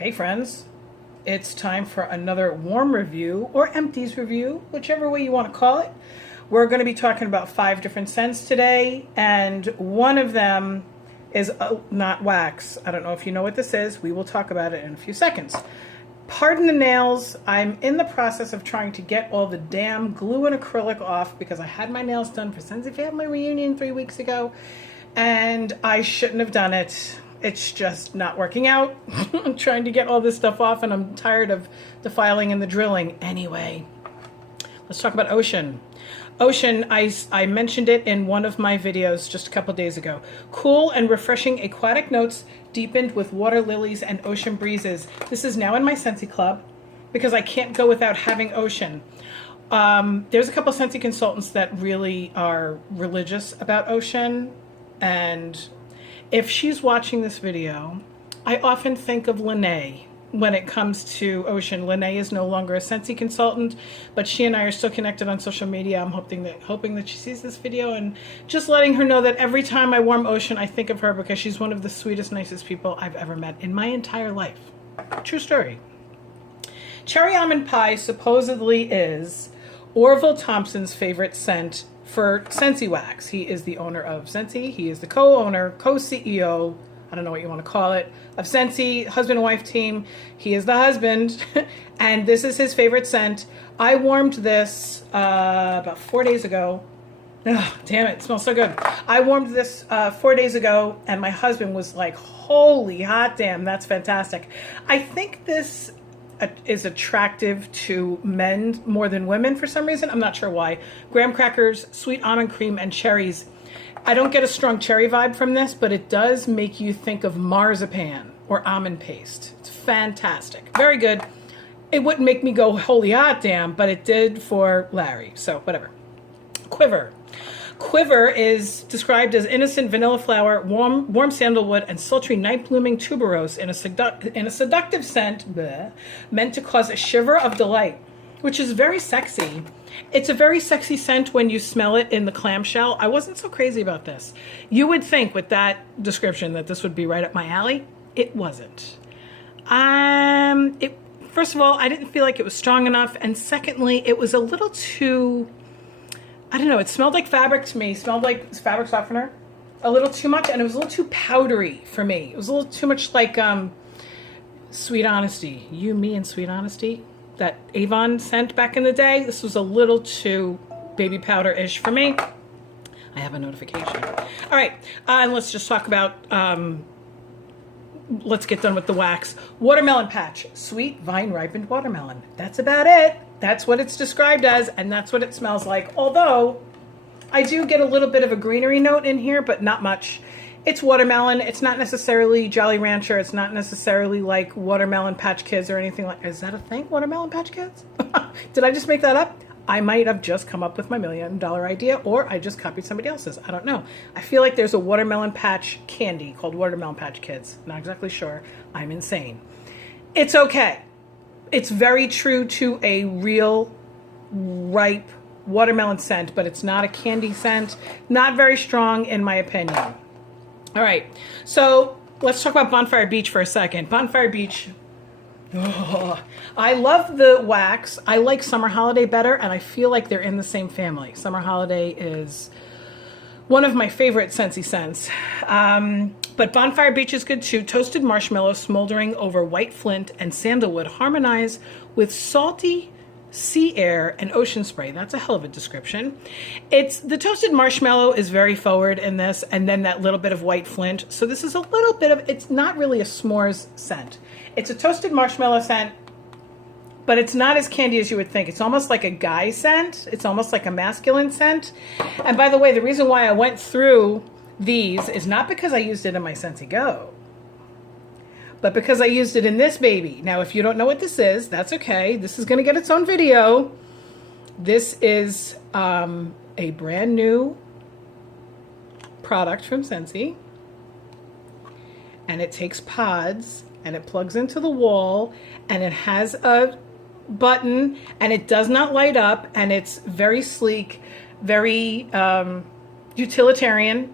Hey friends, it's time for another warm review or empties review, whichever way you want to call it. We're going to be talking about 5 different scents today, and one of them is not wax. I don't know if you know what this is. We will talk about it in a few seconds. Pardon the nails. I'm in the process of trying to get all the damn glue and acrylic off because I had my nails done for Sensi Family Reunion 3 weeks ago, and I shouldn't have done it. It's just not working out. I'm trying to get all this stuff off, and I'm tired of the filing and the drilling. Anyway, let's talk about Ocean. Ocean, I mentioned it in one of my videos just a couple days ago. Cool and refreshing aquatic notes deepened with water lilies and ocean breezes. This is now in my Scentsy Club because I can't go without having Ocean. There's a couple Scentsy consultants that really are religious about Ocean, and if she's watching this video, I often think of Lene when it comes to Ocean. Lene is no longer a Scentsy consultant, but she and I are still connected on social media. I'm hoping that she sees this video, and just letting her know that every time I warm Ocean, I think of her because she's one of the sweetest, nicest people I've ever met in my entire life. True story. Cherry Almond Pie supposedly is Orville Thompson's favorite scent for Scentsy Wax. He is the owner of Scentsy. He is the co-owner, co-CEO, I don't know what you want to call it, of Scentsy, husband and wife team. He is the husband, and this is his favorite scent. I warmed this about 4 days ago. Oh, damn it smells so good. I warmed this 4 days ago, and my husband was like, holy hot damn, that's fantastic. I think this is attractive to men more than women for some reason. I'm not sure why. Graham crackers, sweet almond cream, and cherries. I don't get a strong cherry vibe from this, but it does make you think of marzipan or almond paste. It's fantastic. Very good. It wouldn't make me go holy hot damn, but it did for Larry. So whatever. Quiver. Quiver is described as innocent vanilla flower, warm sandalwood, and sultry night-blooming tuberose in a seductive scent meant to cause a shiver of delight, which is very sexy. It's a very sexy scent when you smell it in the clamshell. I wasn't so crazy about this. You would think with that description that this would be right up my alley. It wasn't. First of all, I didn't feel like it was strong enough, and secondly, it was a little too, I don't know, it smelled like fabric to me. It smelled like fabric softener a little too much, and it was a little too powdery for me. It was a little too much like Sweet Honesty. You, Me, and Sweet Honesty. That Avon scent back in the day. This was a little too baby powder-ish for me. I have a notification. All right, and let's just talk about, let's get done with the wax. Watermelon patch. Sweet, vine-ripened watermelon. That's about it. That's what it's described as, and that's what it smells like. Although, I do get a little bit of a greenery note in here, but not much. It's watermelon. It's not necessarily Jolly Rancher. It's not necessarily like Watermelon Patch Kids or anything like. Is that a thing? Watermelon Patch Kids? Did I just make that up? I might have just come up with my $1 million idea, or I just copied somebody else's. I don't know. I feel like there's a Watermelon Patch candy called Watermelon Patch Kids. Not exactly sure. I'm insane. It's okay. It's very true to a real ripe watermelon scent, but it's not a candy scent. Not very strong in my opinion. All right, so let's talk about Bonfire Beach for a second. Bonfire Beach, I love the wax. I like Summer Holiday better, and I feel like they're in the same family. Summer Holiday is one of my favorite Scentsy scents. But Bonfire Beach is good too. Toasted marshmallow smoldering over white flint and sandalwood harmonize with salty sea air and ocean spray. That's a hell of a description. The toasted marshmallow is very forward in this, and then that little bit of white flint. So this is a little bit of, it's not really a s'mores scent. It's a toasted marshmallow scent, but it's not as candy as you would think. It's almost like a guy scent. It's almost like a masculine scent. And by the way, the reason why I went through these is not because I used it in my Scentsy Go, but because I used it in this baby. Now, if you don't know what this is, that's okay. This is going to get its own video. This is a brand new product from Scentsy. And it takes pods, and it plugs into the wall, and it has a button, and it does not light up, and it's very sleek, very utilitarian,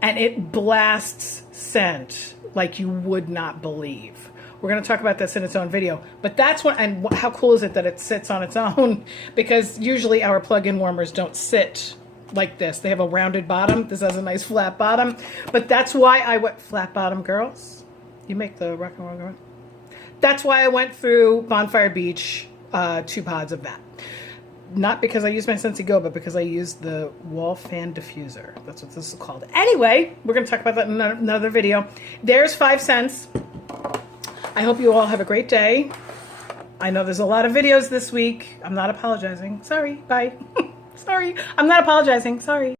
and it blasts scent like you would not believe. We're going to talk about this in its own video, but that's what, and how cool is it that it sits on its own? Because usually our plug-in warmers don't sit like this. They have a rounded bottom. This has a nice flat bottom, but that's why I went flat bottom, girls. You make the rock and roll go. That's why I went through Bonfire Beach, 2 pods of that. Not because I used my Scentsy Go, but because I used the wall fan diffuser. That's what this is called. Anyway, we're going to talk about that in another video. There's 5 cents. I hope you all have a great day. I know there's a lot of videos this week. I'm not apologizing. Sorry. Bye. Sorry. I'm not apologizing. Sorry.